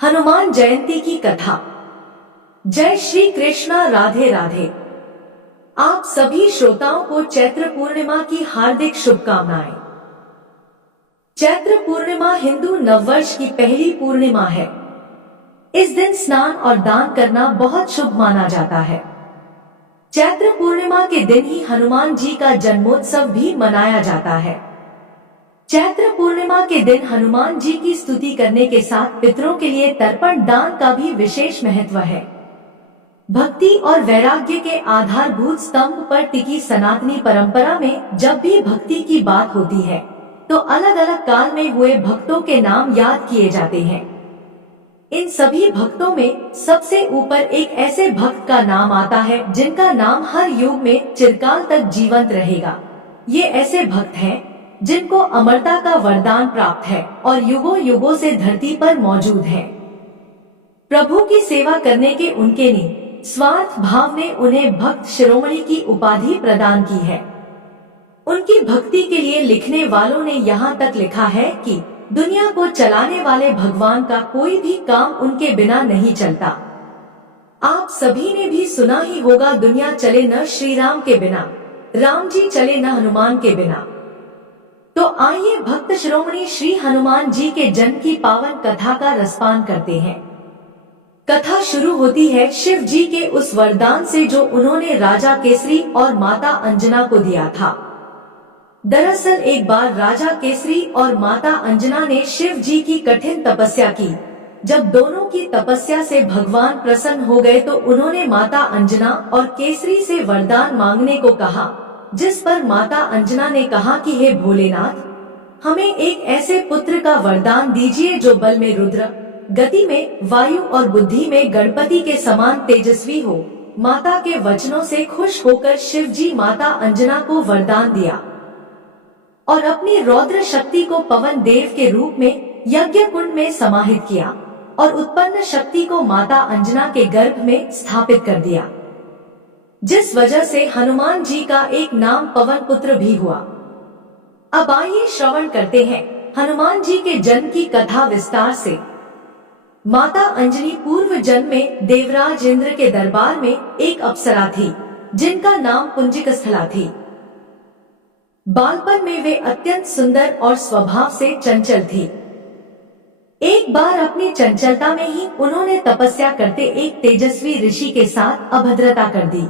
हनुमान जयंती की कथा। जय श्री कृष्णा, राधे राधे। आप सभी श्रोताओं को चैत्र पूर्णिमा की हार्दिक शुभकामनाएं। चैत्र पूर्णिमा हिंदू नववर्ष की पहली पूर्णिमा है। इस दिन स्नान और दान करना बहुत शुभ माना जाता है। चैत्र पूर्णिमा के दिन ही हनुमान जी का जन्मोत्सव भी मनाया जाता है। चैत्र पूर्णिमा के दिन हनुमान जी की स्तुति करने के साथ पितरों के लिए तर्पण दान का भी विशेष महत्व है। भक्ति और वैराग्य के आधारभूत स्तंभ पर टिकी सनातनी परंपरा में जब भी भक्ति की बात होती है तो अलग अलग काल में हुए भक्तों के नाम याद किए जाते हैं। इन सभी भक्तों में सबसे ऊपर एक ऐसे भक्त का नाम आता है जिनका नाम हर युग में चिरकाल तक जीवंत रहेगा। ये ऐसे भक्त हैं जिनको अमरता का वरदान प्राप्त है और युगों युगों से धरती पर मौजूद है। प्रभु की सेवा करने के उनके निस्वार्थ भाव ने उन्हें भक्त शिरोमणि की उपाधि प्रदान की है। उनकी भक्ति के लिए लिखने वालों ने यहाँ तक लिखा है कि दुनिया को चलाने वाले भगवान का कोई भी काम उनके बिना नहीं चलता। आप सभी ने भी सुना ही होगा, दुनिया चले न श्री राम के बिना, राम जी चले न हनुमान के बिना। तो आइए भक्त शिरोमणि श्री हनुमान जी के जन्म की पावन कथा का रसपान करते हैं। कथा शुरू होती है शिव जी के उस वरदान से जो उन्होंने राजा केसरी और माता अंजना को दिया था। दरअसल एक बार राजा केसरी और माता अंजना ने शिव जी की कठिन तपस्या की। जब दोनों की तपस्या से भगवान प्रसन्न हो गए तो उन्होंने माता अंजना और केसरी से वरदान मांगने को कहा, जिस पर माता अंजना ने कहा कि हे भोलेनाथ, हमें एक ऐसे पुत्र का वरदान दीजिए जो बल में रुद्र, गति में वायु और बुद्धि में गणपति के समान तेजस्वी हो। माता के वचनों से खुश होकर शिव जी माता अंजना को वरदान दिया और अपनी रौद्र शक्ति को पवन देव के रूप में यज्ञ कुंड में समाहित किया और उत्पन्न शक्ति को माता अंजना के गर्भ में स्थापित कर दिया, जिस वजह से हनुमान जी का एक नाम पवन पुत्र भी हुआ। अब आइए श्रवण करते हैं हनुमान जी के जन्म की कथा विस्तार से। माता अंजनी पूर्व जन्म में देवराज इंद्र के दरबार में एक अप्सरा थी जिनका नाम पुंजिकस्थला थी। बालपन में वे अत्यंत सुंदर और स्वभाव से चंचल थी। एक बार अपनी चंचलता में ही उन्होंने तपस्या करते एक तेजस्वी ऋषि के साथ अभद्रता कर दी।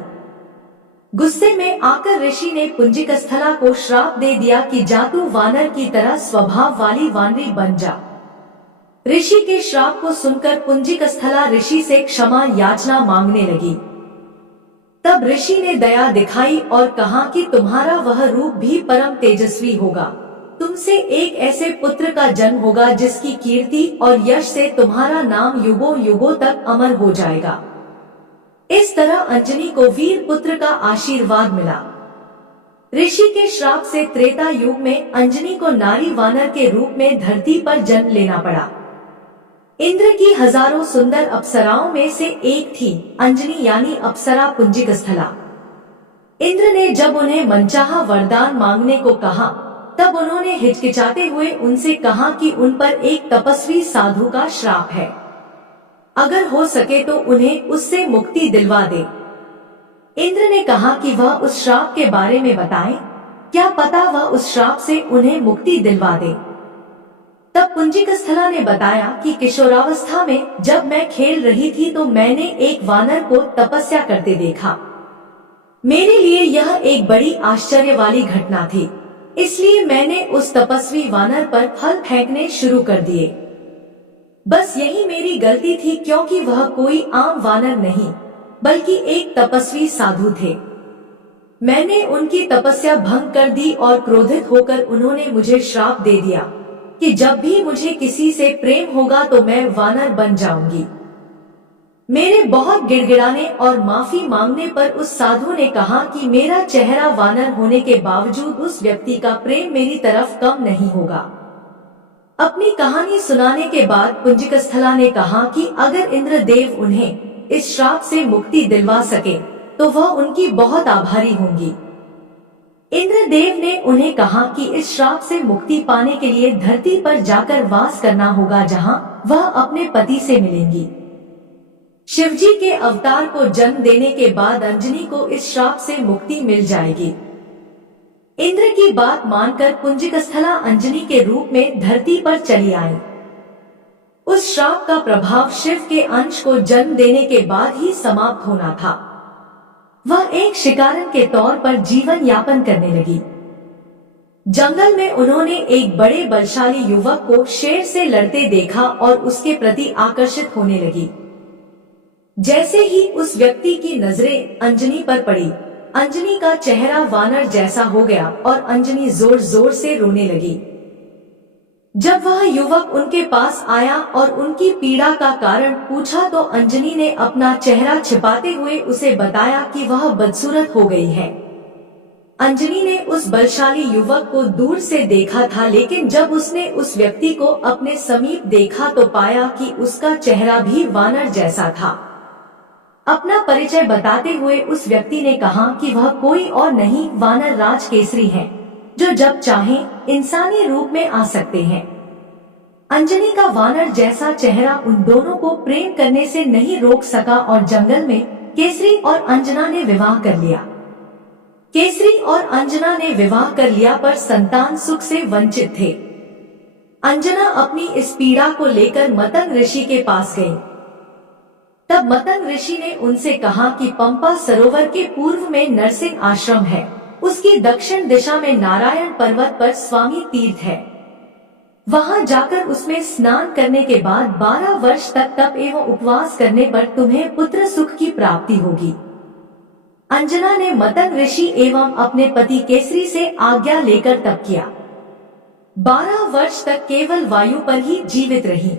गुस्से में आकर ऋषि ने पुंजिकस्थला को श्राप दे दिया कि जा तू वानर की तरह स्वभाव वाली वानरी बन जा। ऋषि के श्राप को सुनकर पुंजिकस्थला ऋषि से क्षमा याचना मांगने लगी। तब ऋषि ने दया दिखाई और कहा कि तुम्हारा वह रूप भी परम तेजस्वी होगा। तुमसे एक ऐसे पुत्र का जन्म होगा जिसकी कीर्ति और यश से तुम्हारा नाम युगों युगों तक अमर हो जाएगा। इस तरह अंजनी को वीर पुत्र का आशीर्वाद मिला। ऋषि के श्राप से त्रेता युग में अंजनी को नारी वानर के रूप में धरती पर जन्म लेना पड़ा। इंद्र की हजारों सुंदर अप्सराओं में से एक थी अंजनी, यानी अप्सरा पुंजिकस्थला। इंद्र ने जब उन्हें मनचाहा वरदान मांगने को कहा तब उन्होंने हिचकिचाते हुए उनसे कहा कि उन पर एक तपस्वी साधु का श्राप है, अगर हो सके तो उन्हें उससे मुक्ति दिलवा दे। इंद्र ने कहा कि वह उस श्राप के बारे में बताएं, क्या पता वह उस श्राप से उन्हें मुक्ति दिलवा दे। तब पुंजिकस्थला ने बताया कि किशोरावस्था में जब मैं खेल रही थी तो मैंने एक वानर को तपस्या करते देखा। मेरे लिए यह एक बड़ी आश्चर्य वाली घटना थी, इसलिए मैंने उस तपस्वी वानर पर फल फेंकने शुरू कर दिए। बस यही मेरी गलती थी, क्योंकि वह कोई आम वानर नहीं बल्कि एक तपस्वी साधु थे। मैंने उनकी तपस्या भंग कर दी और क्रोधित होकर उन्होंने मुझे श्राप दे दिया कि जब भी मुझे किसी से प्रेम होगा तो मैं वानर बन जाऊंगी। मेरे बहुत गिड़गिड़ाने और माफी मांगने पर उस साधु ने कहा कि मेरा चेहरा वानर होने के बावजूद उस व्यक्ति का प्रेम मेरी तरफ कम नहीं होगा। अपनी कहानी सुनाने के बाद पुंजिकस्थला ने कहा कि अगर इंद्रदेव उन्हें इस श्राप से मुक्ति दिलवा सके तो वह उनकी बहुत आभारी होंगी। इंद्रदेव ने उन्हें कहा कि इस श्राप से मुक्ति पाने के लिए धरती पर जाकर वास करना होगा, जहां वह अपने पति से मिलेंगी। शिवजी के अवतार को जन्म देने के बाद अंजनी को इस श्राप से मुक्ति मिल जाएगी। इंद्र की बात मानकर पुंजिकस्थला अंजनी के रूप में धरती पर चली आई। उस श्राप का प्रभाव शिव के अंश को जन्म देने के बाद ही समाप्त होना था। वह एक शिकारन के तौर पर जीवन यापन करने लगी। जंगल में उन्होंने एक बड़े बलशाली युवक को शेर से लड़ते देखा और उसके प्रति आकर्षित होने लगी। जैसे ही उस व्यक्ति की नजरें अंजनी पर पड़ी, अंजनी का चेहरा वानर जैसा हो गया और अंजनी जोर जोर से रोने लगी। जब वह युवक उनके पास आया और उनकी पीड़ा का कारण पूछा तो अंजनी ने अपना चेहरा छिपाते हुए उसे बताया कि वह बदसूरत हो गई है। अंजनी ने उस बलशाली युवक को दूर से देखा था, लेकिन जब उसने उस व्यक्ति को अपने समीप देखा तो पाया कि उसका चेहरा भी वानर जैसा था। अपना परिचय बताते हुए उस व्यक्ति ने कहा कि वह कोई और नहीं वानर राज केसरी है, जो जब चाहे इंसानी रूप में आ सकते हैं। अंजनी का वानर जैसा चेहरा उन दोनों को प्रेम करने से नहीं रोक सका और जंगल में केसरी और अंजना ने विवाह कर लिया। केसरी और अंजना ने विवाह कर लिया पर संतान सुख से वंचित थे। अंजना अपनी इस पीड़ा को लेकर मतंग ऋषि के पास गई। तब मतंग ऋषि ने उनसे कहा कि पंपा सरोवर के पूर्व में नरसिंह आश्रम है, उसकी दक्षिण दिशा में नारायण पर्वत पर स्वामी तीर्थ है। वहां जाकर उसमें स्नान करने के बाद 12 वर्ष तक तप एवं उपवास करने पर तुम्हें पुत्र सुख की प्राप्ति होगी। अंजना ने मतंग ऋषि एवं अपने पति केसरी से आज्ञा लेकर तप किया। 12 वर्ष तक केवल वायु पर ही जीवित रही।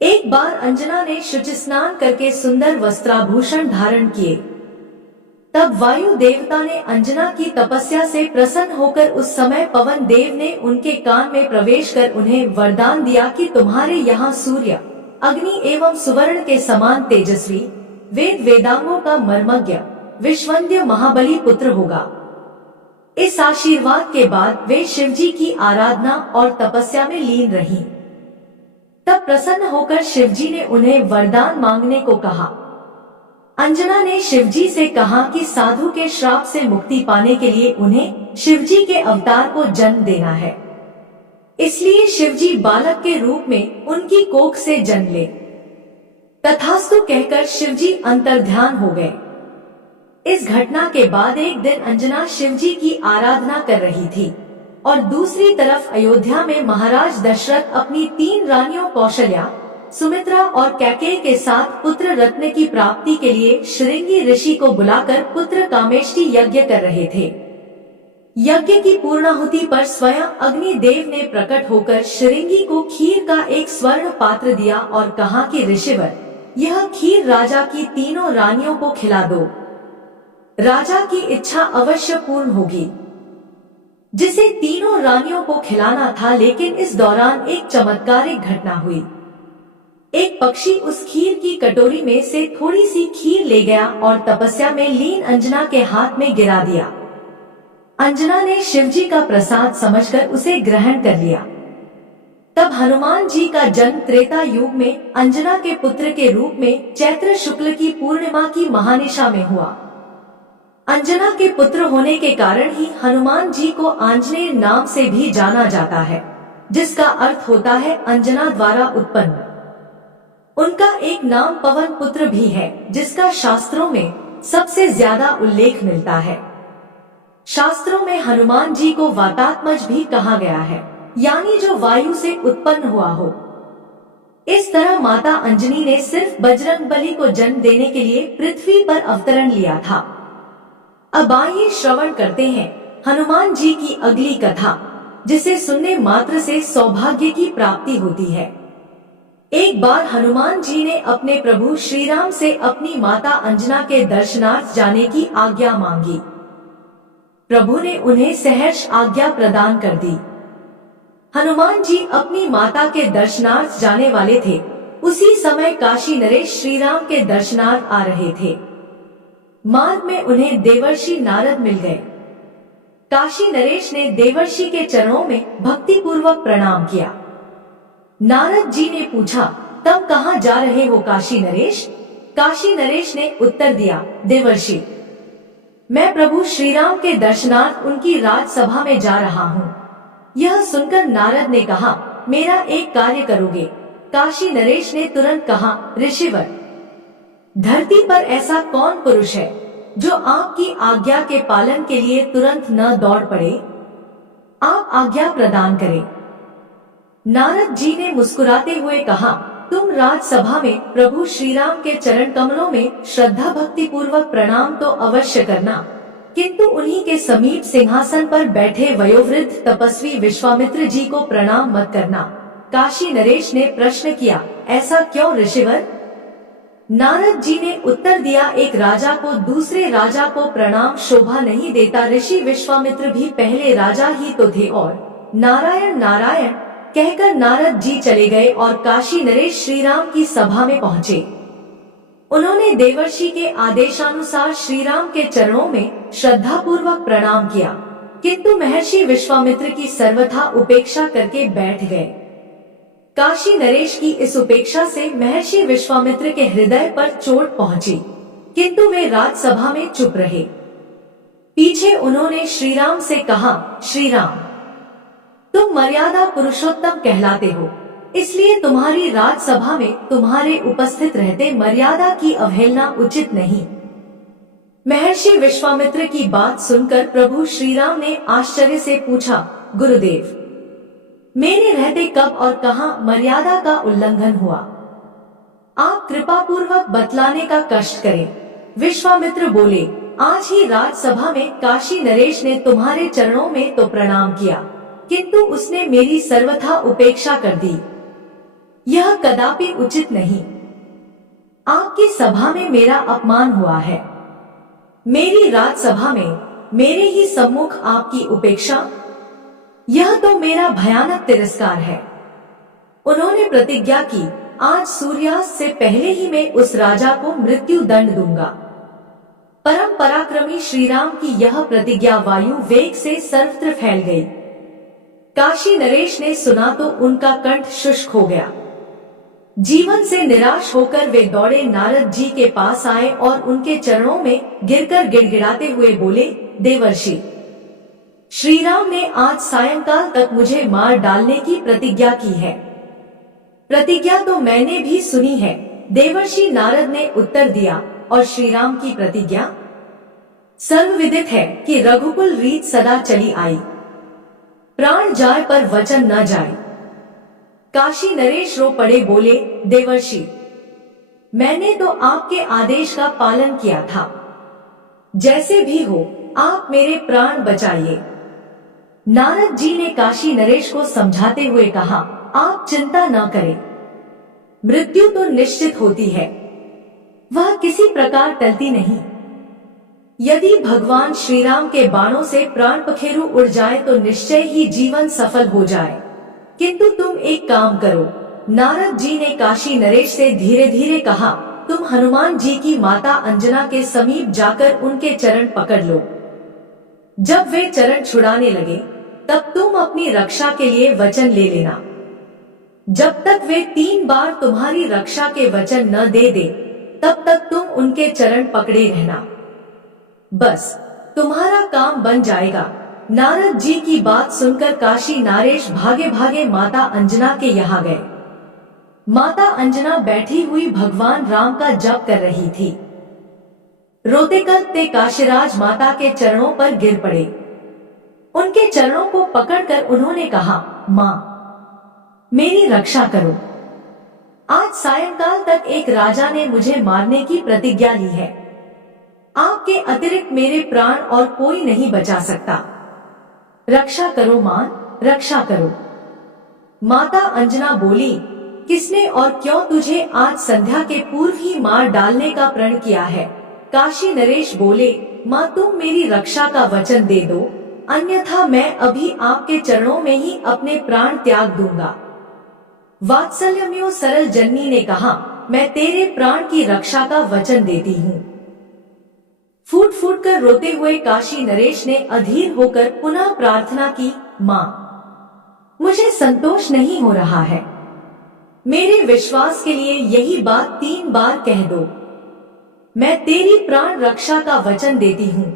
एक बार अंजना ने शुचि स्नान करके सुंदर वस्त्राभूषण धारण किए। तब वायु देवता ने अंजना की तपस्या से प्रसन्न होकर उस समय पवन देव ने उनके कान में प्रवेश कर उन्हें वरदान दिया कि तुम्हारे यहाँ सूर्य, अग्नि एवं सुवर्ण के समान तेजस्वी, वेद वेदांगों का मर्मज्ञ, विश्वंद्य महाबली पुत्र होगा। इस आशीर्वाद के बाद वे शिवजी की आराधना और तपस्या में लीन रहीं। तब प्रसन्न होकर शिवजी ने उन्हें वरदान मांगने को कहा। अंजना ने शिवजी से कहा कि साधु के श्राप से मुक्ति पाने के लिए उन्हें शिवजी के अवतार को जन्म देना है। इसलिए शिवजी बालक के रूप में उनकी कोख से जन्म ले। तथास्तु कहकर शिवजी अंतर्ध्यान हो गए। इस घटना के बाद एक दिन अंजना शिवजी की आराधना कर रही थी और दूसरी तरफ अयोध्या में महाराज दशरथ अपनी 3 रानियों कौशल्या, सुमित्रा और कैकेयी के साथ पुत्र रत्न की प्राप्ति के लिए श्रृंगी ऋषि को बुलाकर पुत्र कामेष्टि यज्ञ कर रहे थे। यज्ञ की पूर्णाहुति पर स्वयं अग्नि देव ने प्रकट होकर श्रृंगी को खीर का एक स्वर्ण पात्र दिया और कहा कि ऋषिवर, यह खीर राजा की 3 रानियों को खिला दो। राजा की इच्छा अवश्य पूर्ण होगी। जिसे 3 रानियों को खिलाना था, लेकिन इस दौरान एक चमत्कारिक घटना हुई। एक पक्षी उस खीर की कटोरी में से थोड़ी सी खीर ले गया और तपस्या में लीन अंजना के हाथ में गिरा दिया। अंजना ने शिवजी का प्रसाद समझकर उसे ग्रहण कर लिया। तब हनुमान जी का जन्म त्रेता युग में अंजना के पुत्र के रूप में चैत्र शुक्ल की पूर्णिमा की महानिशा में हुआ। अंजना के पुत्र होने के कारण ही हनुमान जी को आंजनेय नाम से भी जाना जाता है, जिसका अर्थ होता है अंजना द्वारा उत्पन्न। उनका एक नाम पवन पुत्र भी है, जिसका शास्त्रों में सबसे ज्यादा उल्लेख मिलता है। शास्त्रों में हनुमान जी को वातात्मज भी कहा गया है, यानी जो वायु से उत्पन्न हुआ हो। इस तरह माता अंजनी ने सिर्फ बजरंगबली को जन्म देने के लिए पृथ्वी पर अवतरण लिया था। अब आइए श्रवण करते हैं हनुमान जी की अगली कथा, जिसे सुनने मात्र से सौभाग्य की प्राप्ति होती है। एक बार हनुमान जी ने अपने प्रभु श्री राम से अपनी माता अंजना के दर्शनार्थ जाने की आज्ञा मांगी। प्रभु ने उन्हें सहर्ष आज्ञा प्रदान कर दी। हनुमान जी अपनी माता के दर्शनार्थ जाने वाले थे। उसी समय काशी नरेश श्री राम के दर्शनार्थ आ रहे थे। मार्ग में उन्हें देवर्षि नारद मिल गए। काशी नरेश ने देवर्षि के चरणों में भक्ति पूर्वक प्रणाम किया। नारद जी ने पूछा, तुम कहाँ जा रहे हो काशी नरेश? काशी नरेश ने उत्तर दिया, देवर्षि, मैं प्रभु श्री राम के दर्शनार्थ उनकी राजसभा में जा रहा हूँ। यह सुनकर नारद ने कहा, मेरा एक कार्य करोगे? काशी नरेश ने तुरंत कहा, ऋषिवर, धरती पर ऐसा कौन पुरुष है जो आपकी आज्ञा के पालन के लिए तुरंत न दौड़ पड़े? आप आज्ञा प्रदान करें। नारद जी ने मुस्कुराते हुए कहा, तुम राजसभा में प्रभु श्री राम के चरण कमलों में श्रद्धा भक्ति पूर्वक प्रणाम तो अवश्य करना, किंतु उन्हीं के समीप सिंहासन पर बैठे वयोवृद्ध तपस्वी विश्वामित्र जी को प्रणाम मत करना। काशी नरेश ने प्रश्न किया, ऐसा क्यों ऋषिवर? नारद जी ने उत्तर दिया, एक राजा को दूसरे राजा को प्रणाम शोभा नहीं देता। ऋषि विश्वामित्र भी पहले राजा ही तो थे। और नारायण नारायण कहकर नारद जी चले गए और काशी नरेश श्री राम की सभा में पहुँचे। उन्होंने देवर्षि के आदेशानुसार श्री राम के चरणों में श्रद्धा पूर्वक प्रणाम किया, किंतु महर्षि विश्वामित्र की सर्वथा उपेक्षा करके बैठ गए। काशी नरेश की इस उपेक्षा से महर्षि विश्वामित्र के हृदय पर चोट पहुंची, किंतु वे राजसभा में चुप रहे। पीछे उन्होंने श्री राम से कहा, श्री राम, तुम मर्यादा पुरुषोत्तम कहलाते हो, इसलिए तुम्हारी राजसभा में तुम्हारे उपस्थित रहते मर्यादा की अवहेलना उचित नहीं। महर्षि विश्वामित्र की बात सुनकर प्रभु श्री राम ने आश्चर्य से पूछा, गुरुदेव, मेरे रहते कब और कहां मर्यादा का उल्लंघन हुआ? आप कृपा पूर्वक बतलाने का कष्ट करें। विश्वामित्र बोले, आज ही राजसभा में काशी नरेश ने तुम्हारे चरणों में तो प्रणाम किया, किंतु उसने मेरी सर्वथा उपेक्षा कर दी। यह कदापि उचित नहीं। आपकी सभा में मेरा अपमान हुआ है। मेरी राजसभा में मेरे ही सम्मुख आपकी उपेक्षा, यह तो मेरा भयानक तिरस्कार है। उन्होंने प्रतिज्ञा की, आज सूर्यास्त से पहले ही मैं उस राजा को मृत्यु दंड दूंगा। परम पराक्रमी श्री राम की यह प्रतिज्ञा वायु वेग से सर्वत्र फैल गई। काशी नरेश ने सुना तो उनका कंठ शुष्क हो गया। जीवन से निराश होकर वे दौड़े नारद जी के पास आए और उनके चरणों में गिरकर गिड़गिड़ाते हुए बोले, देवर्षि, श्री राम ने आज सायंकाल तक मुझे मार डालने की प्रतिज्ञा की है। प्रतिज्ञा तो मैंने भी सुनी है, देवर्षि नारद ने उत्तर दिया, और श्री राम की प्रतिज्ञा सर्वविदित है कि रघुकुल रीत सदा चली आई, प्राण जाए पर वचन न जाए। काशी नरेश रो पड़े, बोले, देवर्षि, मैंने तो आपके आदेश का पालन किया था। जैसे भी हो आप मेरे प्राण बचाइए। नारद जी ने काशी नरेश को समझाते हुए कहा, आप चिंता न करें, मृत्यु तो निश्चित होती है, वह किसी प्रकार टलती नहीं। यदि भगवान श्री राम के बाणों से प्राण पखेरु उड़ जाए तो निश्चय ही जीवन सफल हो जाए, किंतु तुम एक काम करो। नारद जी ने काशी नरेश से धीरे धीरे कहा, तुम हनुमान जी की माता अंजना के समीप जाकर उनके चरण पकड़ लो। जब वे चरण छुड़ाने लगे तब तुम अपनी रक्षा के लिए वचन ले लेना। जब तक वे 3 बार तुम्हारी रक्षा के वचन न दे दे तब तक तुम उनके चरण पकड़े रहना। बस तुम्हारा काम बन जाएगा। नारद जी की बात सुनकर काशी नरेश भागे भागे माता अंजना के यहाँ गए। माता अंजना बैठी हुई भगवान राम का जप कर रही थी। रोते करते काशीराज माता के चरणों पर गिर पड़े। उनके चरणों को पकड़कर उन्होंने कहा, माँ, मेरी रक्षा करो। आज सायंकाल तक एक राजा ने मुझे मारने की प्रतिज्ञा ली है। आपके अतिरिक्त मेरे प्राण और कोई नहीं बचा सकता। रक्षा करो मां, रक्षा करो। माता अंजना बोली, किसने और क्यों तुझे आज संध्या के पूर्व ही मार डालने का प्रण किया है? काशी नरेश बोले, मां, तुम मेरी रक्षा का वचन दे दो, अन्यथा मैं अभी आपके चरणों में ही अपने प्राण त्याग दूंगा। वात्सल्यमयो सरल जननी ने कहा, मैं तेरे प्राण की रक्षा का वचन देती हूँ। फूट फूट कर रोते हुए काशी नरेश ने अधीर होकर पुनः प्रार्थना की, माँ, मुझे संतोष नहीं हो रहा है। मेरे विश्वास के लिए यही बात 3 बार कह दो। मैं तेरी प्राण रक्षा का वचन देती हूँ।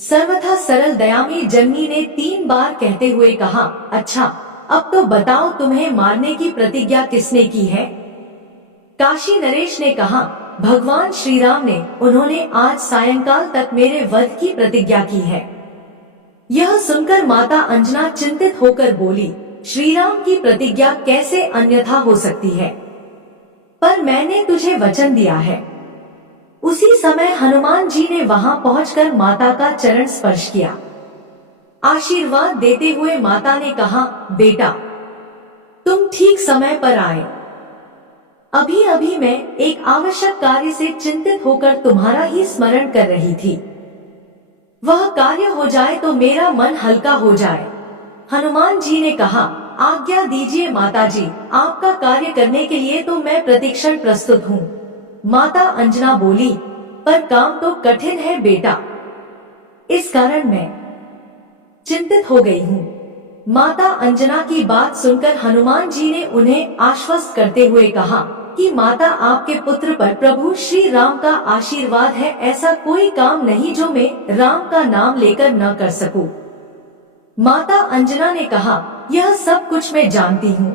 सर्वथा सरल दयामयी जननी ने 3 बार कहते हुए कहा, अच्छा, अब तो बताओ तुम्हें मारने की प्रतिज्ञा किसने की है? काशी नरेश ने कहा, भगवान श्री राम ने। उन्होंने आज सायंकाल तक मेरे वध की प्रतिज्ञा की है। यह सुनकर माता अंजना चिंतित होकर बोली, श्री राम की प्रतिज्ञा कैसे अन्यथा हो सकती है? पर मैंने तुझे वचन दिया है। उसी समय हनुमान जी ने वहां पहुंचकर माता का चरण स्पर्श किया। आशीर्वाद देते हुए माता ने कहा, बेटा, तुम ठीक समय पर आए। अभी अभी मैं एक आवश्यक कार्य से चिंतित होकर तुम्हारा ही स्मरण कर रही थी। वह कार्य हो जाए तो मेरा मन हल्का हो जाए। हनुमान जी ने कहा, आज्ञा दीजिए माताजी, आपका कार्य करने के लिए तो मैं प्रतिक्षण प्रस्तुत हूँ। माता अंजना बोली, पर काम तो कठिन है बेटा, इस कारण मैं चिंतित हो गई हूँ। माता अंजना की बात सुनकर हनुमान जी ने उन्हें आश्वस्त करते हुए कहा कि माता, आपके पुत्र पर प्रभु श्री राम का आशीर्वाद है। ऐसा कोई काम नहीं जो मैं राम का नाम लेकर न कर सकूं। माता अंजना ने कहा, यह सब कुछ मैं जानती हूँ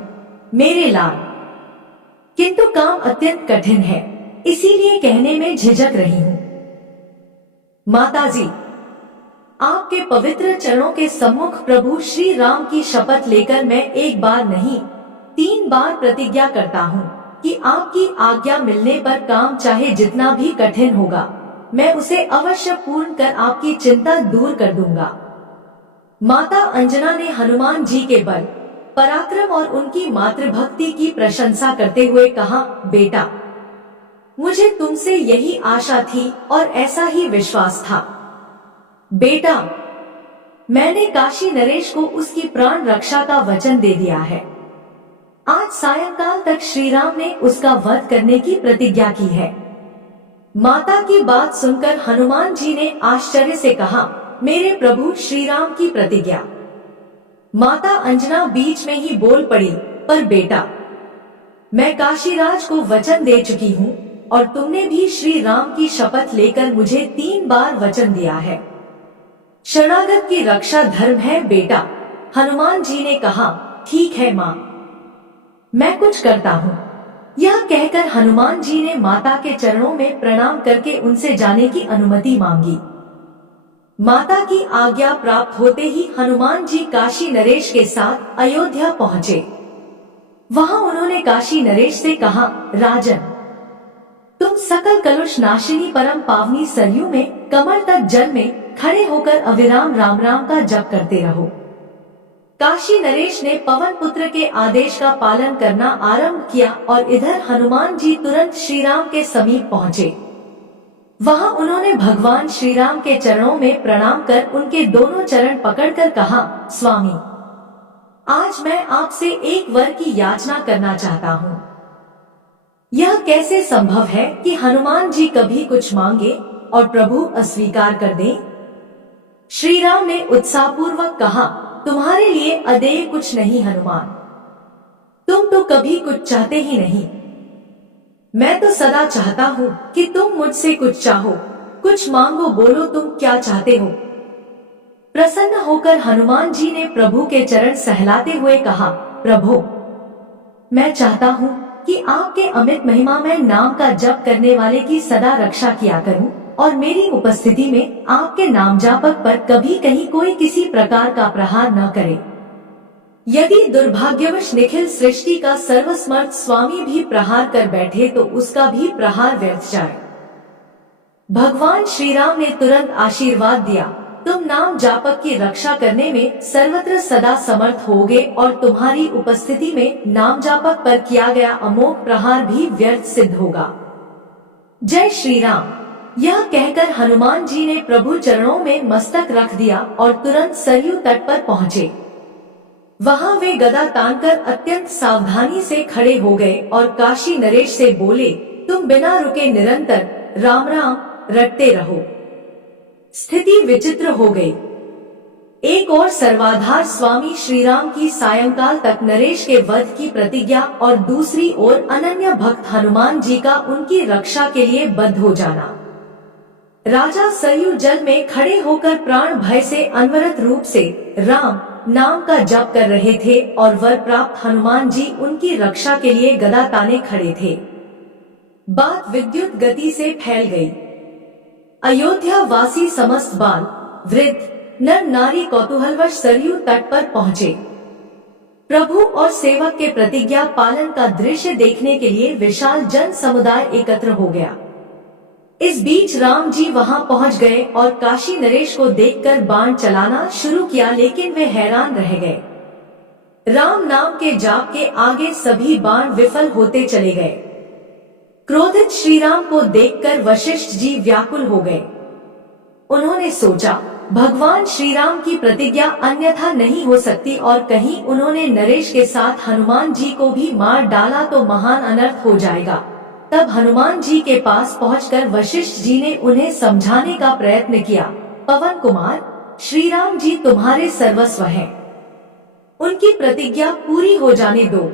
मेरे लाल, किंतु काम अत्यंत कठिन है, इसीलिए कहने में झिझक रही हूँ। माताजी, आपके पवित्र चरणों के सम्मुख प्रभु श्री राम की शपथ लेकर मैं एक बार नहीं 3 बार प्रतिज्ञा करता हूँ कि आपकी आज्ञा मिलने पर काम चाहे जितना भी कठिन होगा, मैं उसे अवश्य पूर्ण कर आपकी चिंता दूर कर दूंगा। माता अंजना ने हनुमान जी के बल, पराक्रम और उनकी मातृभक्ति की प्रशंसा करते हुए कहा, बेटा, मुझे तुमसे यही आशा थी और ऐसा ही विश्वास था। बेटा, मैंने काशी नरेश को उसकी प्राण रक्षा का वचन दे दिया है। आज सायंकाल तक श्री राम ने उसका वध करने की प्रतिज्ञा की है। माता की बात सुनकर हनुमान जी ने आश्चर्य से कहा, मेरे प्रभु श्री राम की प्रतिज्ञा? माता अंजना बीच में ही बोल पड़ी, पर बेटा, मैं काशीराज को वचन दे चुकी हूँ और तुमने भी श्री राम की शपथ लेकर मुझे 3 बार वचन दिया है। शरणागत की रक्षा धर्म है बेटा। हनुमान जी ने कहा, ठीक है माँ, मैं कुछ करता हूँ। यह कहकर हनुमान जी ने माता के चरणों में प्रणाम करके उनसे जाने की अनुमति मांगी। माता की आज्ञा प्राप्त होते ही हनुमान जी काशी नरेश के साथ अयोध्या पहुँचे। वहां उन्होंने काशी नरेश से कहा, राजन, तुम सकल कलुष नाशिनी परम पावनी सरयू में कमर तक जल में खड़े होकर अविराम राम राम का जप करते रहो। काशी नरेश ने पवन पुत्र के आदेश का पालन करना आरंभ किया और इधर हनुमान जी तुरंत श्री राम के समीप पहुँचे। वहां उन्होंने भगवान श्री राम के चरणों में प्रणाम कर उनके दोनों चरण पकड़कर कहा, स्वामी, आज मैं आपसे एक वर की याचना करना चाहता हूँ। यह कैसे संभव है कि हनुमान जी कभी कुछ मांगे और प्रभु अस्वीकार कर दें? श्री राम ने उत्साहपूर्वक कहा, तुम्हारे लिए अदेय कुछ नहीं हनुमान, तुम तो कभी कुछ चाहते ही नहीं। मैं तो सदा चाहता हूँ कि तुम मुझसे कुछ चाहो, कुछ मांगो, बोलो तुम क्या चाहते हो। प्रसन्न होकर हनुमान जी ने प्रभु के चरण सहलाते हुए कहा, प्रभु, मैं चाहता हूँ कि आपके अमित महिमामय नाम का जप करने वाले की सदा रक्षा किया करूं और मेरी उपस्थिति में आपके नाम जापक पर कभी कहीं कोई किसी प्रकार का प्रहार न करे। यदि दुर्भाग्यवश निखिल सृष्टि का सर्वसमर्थ स्वामी भी प्रहार कर बैठे तो उसका भी प्रहार व्यर्थ जाए। भगवान श्री राम ने तुरंत आशीर्वाद दिया, तुम नाम जापक की रक्षा करने में सर्वत्र सदा समर्थ होगे और तुम्हारी उपस्थिति में नाम जापक पर किया गया अमोघ प्रहार भी व्यर्थ सिद्ध होगा। जय श्री राम। यह कहकर हनुमान जी ने प्रभु चरणों में मस्तक रख दिया और तुरंत सरयू तट पर पहुँचे। वहां वे गदा तानकर अत्यंत सावधानी से खड़े हो गए और काशी नरेश से बोले, तुम बिना रुके निरंतर राम राम रटते रहो। स्थिति विचित्र हो गई। एक और सर्वाधार स्वामी श्रीराम की सायंकाल तक नरेश के वध की प्रतिज्ञा और दूसरी ओर अनन्य भक्त हनुमान जी का उनकी रक्षा के लिए बद्ध हो जाना। राजा सरयू जल में खड़े होकर प्राण भय से अनवरत रूप से राम नाम का जप कर रहे थे और वर प्राप्त हनुमान जी उनकी रक्षा के लिए गदा ताने खड़े थे। बात विद्युत गति से फैल गई। अयोध्या वासी समस्त बाल वृद्ध नर नारी कौतूहलवश सरयू तट पर पहुँचे। प्रभु और सेवक के प्रतिज्ञा पालन का दृश्य देखने के लिए विशाल जन समुदाय एकत्र हो गया। इस बीच राम जी वहां पहुंच गए और काशी नरेश को देखकर बाण चलाना शुरू किया, लेकिन वे हैरान रह गए। राम नाम के जाप के आगे सभी बाण विफल होते चले गए। क्रोधित श्रीराम को देखकर वशिष्ठ जी व्याकुल हो गए। उन्होंने सोचा, भगवान श्रीराम की प्रतिज्ञा अन्यथा नहीं हो सकती और कहीं उन्होंने नरेश के साथ हनुमान जी को भी मार डाला तो महान अनर्थ हो जाएगा। तब हनुमान जी के पास पहुंचकर वशिष्ठ जी ने उन्हें समझाने का प्रयत्न किया। पवन कुमार, श्रीराम जी तुम्हारे सर्वस्व हैं। उनकी प्रतिज्ञा पूरी हो जाने दो।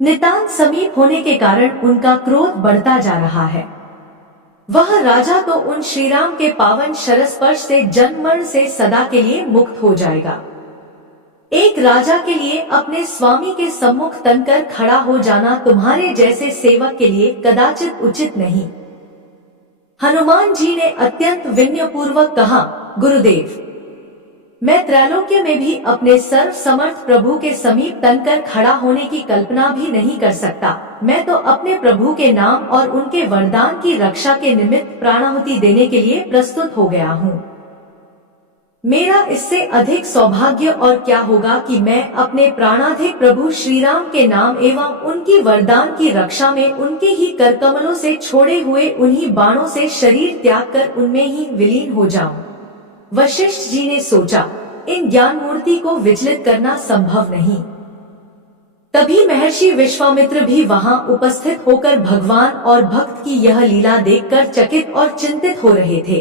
नितांत समीप होने के कारण उनका क्रोध बढ़ता जा रहा है। वह राजा तो उन श्रीराम के पावन शरस्पर्श से जन्म मरण से सदा के लिए मुक्त हो जाएगा। एक राजा के लिए अपने स्वामी के सम्मुख तनकर खड़ा हो जाना तुम्हारे जैसे सेवक के लिए कदाचित उचित नहीं। हनुमान जी ने अत्यंत विनयपूर्वक कहा, गुरुदेव, मैं त्रैलोक्य में भी अपने सर्व समर्थ प्रभु के समीप तनकर खड़ा होने की कल्पना भी नहीं कर सकता। मैं तो अपने प्रभु के नाम और उनके वरदान की रक्षा के निमित्त प्राणाहुति देने के लिए प्रस्तुत हो गया हूँ। मेरा इससे अधिक सौभाग्य और क्या होगा कि मैं अपने प्राणाधिक प्रभु श्रीराम के नाम एवं उनकी वरदान की रक्षा में उनके ही करकमलों से छोड़े हुए उन्हीं बाणों से शरीर त्याग कर उनमें ही विलीन हो जाऊं। वशिष्ठ जी ने सोचा, इन ज्ञान मूर्ति को विचलित करना संभव नहीं। तभी महर्षि विश्वामित्र भी वहां उपस्थित होकर भगवान और भक्त की यह लीला देखकर चकित और चिंतित हो रहे थे।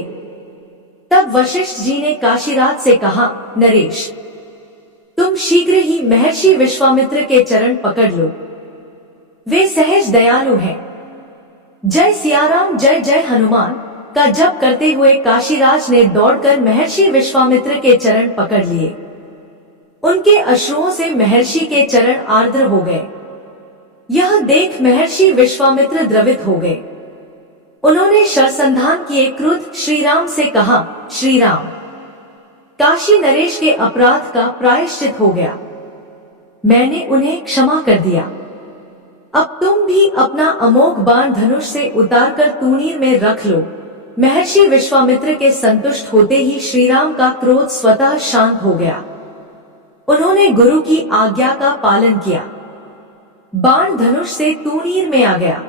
तब वशिष्ठ जी ने काशीराज से कहा, नरेश, तुम शीघ्र ही महर्षि विश्वामित्र के चरण पकड़ लो। वे सहज दयालु हैं। जय सियाराम, जय जय हनुमान का जप करते हुए काशीराज ने दौड़कर महर्षि विश्वामित्र के चरण पकड़ लिए। उनके अश्रुओं से महर्षि के चरण आर्द्र हो गए। यह देख महर्षि विश्वामित्र द्रवित हो गए। उन्होंने शरसंधान किए क्रुद्ध श्रीराम से कहा, श्रीराम, काशी नरेश के अपराध का प्रायश्चित हो गया। मैंने उन्हें क्षमा कर दिया। अब तुम भी अपना अमोघ बाण धनुष से उतारकर तूणीर में रख लो। महर्षि विश्वामित्र के संतुष्ट होते ही श्रीराम का क्रोध स्वतः शांत हो गया। उन्होंने गुरु की आज्ञा का पालन किया। बाण धनुष से तूणीर में आ गया।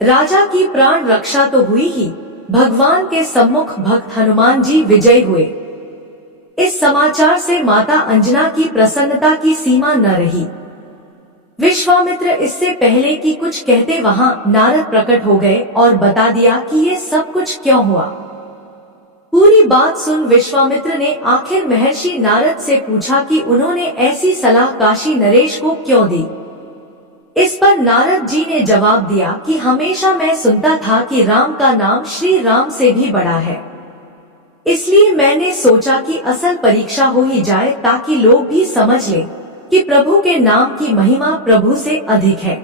राजा की प्राण रक्षा तो हुई ही, भगवान के सम्मुख भक्त हनुमान जी विजयी हुए। इस समाचार से माता अंजना की प्रसन्नता की सीमा न रही। विश्वामित्र इससे पहले कि कुछ कहते वहां नारद प्रकट हो गए और बता दिया कि ये सब कुछ क्यों हुआ। पूरी बात सुन विश्वामित्र ने आखिर महर्षि नारद से पूछा कि उन्होंने ऐसी सलाह काशी नरेश को क्यों दी। इस पर नारद जी ने जवाब दिया कि हमेशा मैं सुनता था कि राम का नाम श्री राम से भी बड़ा है, इसलिए मैंने सोचा कि असल परीक्षा हो ही जाए ताकि लोग भी समझ लें कि प्रभु के नाम की महिमा प्रभु से अधिक है।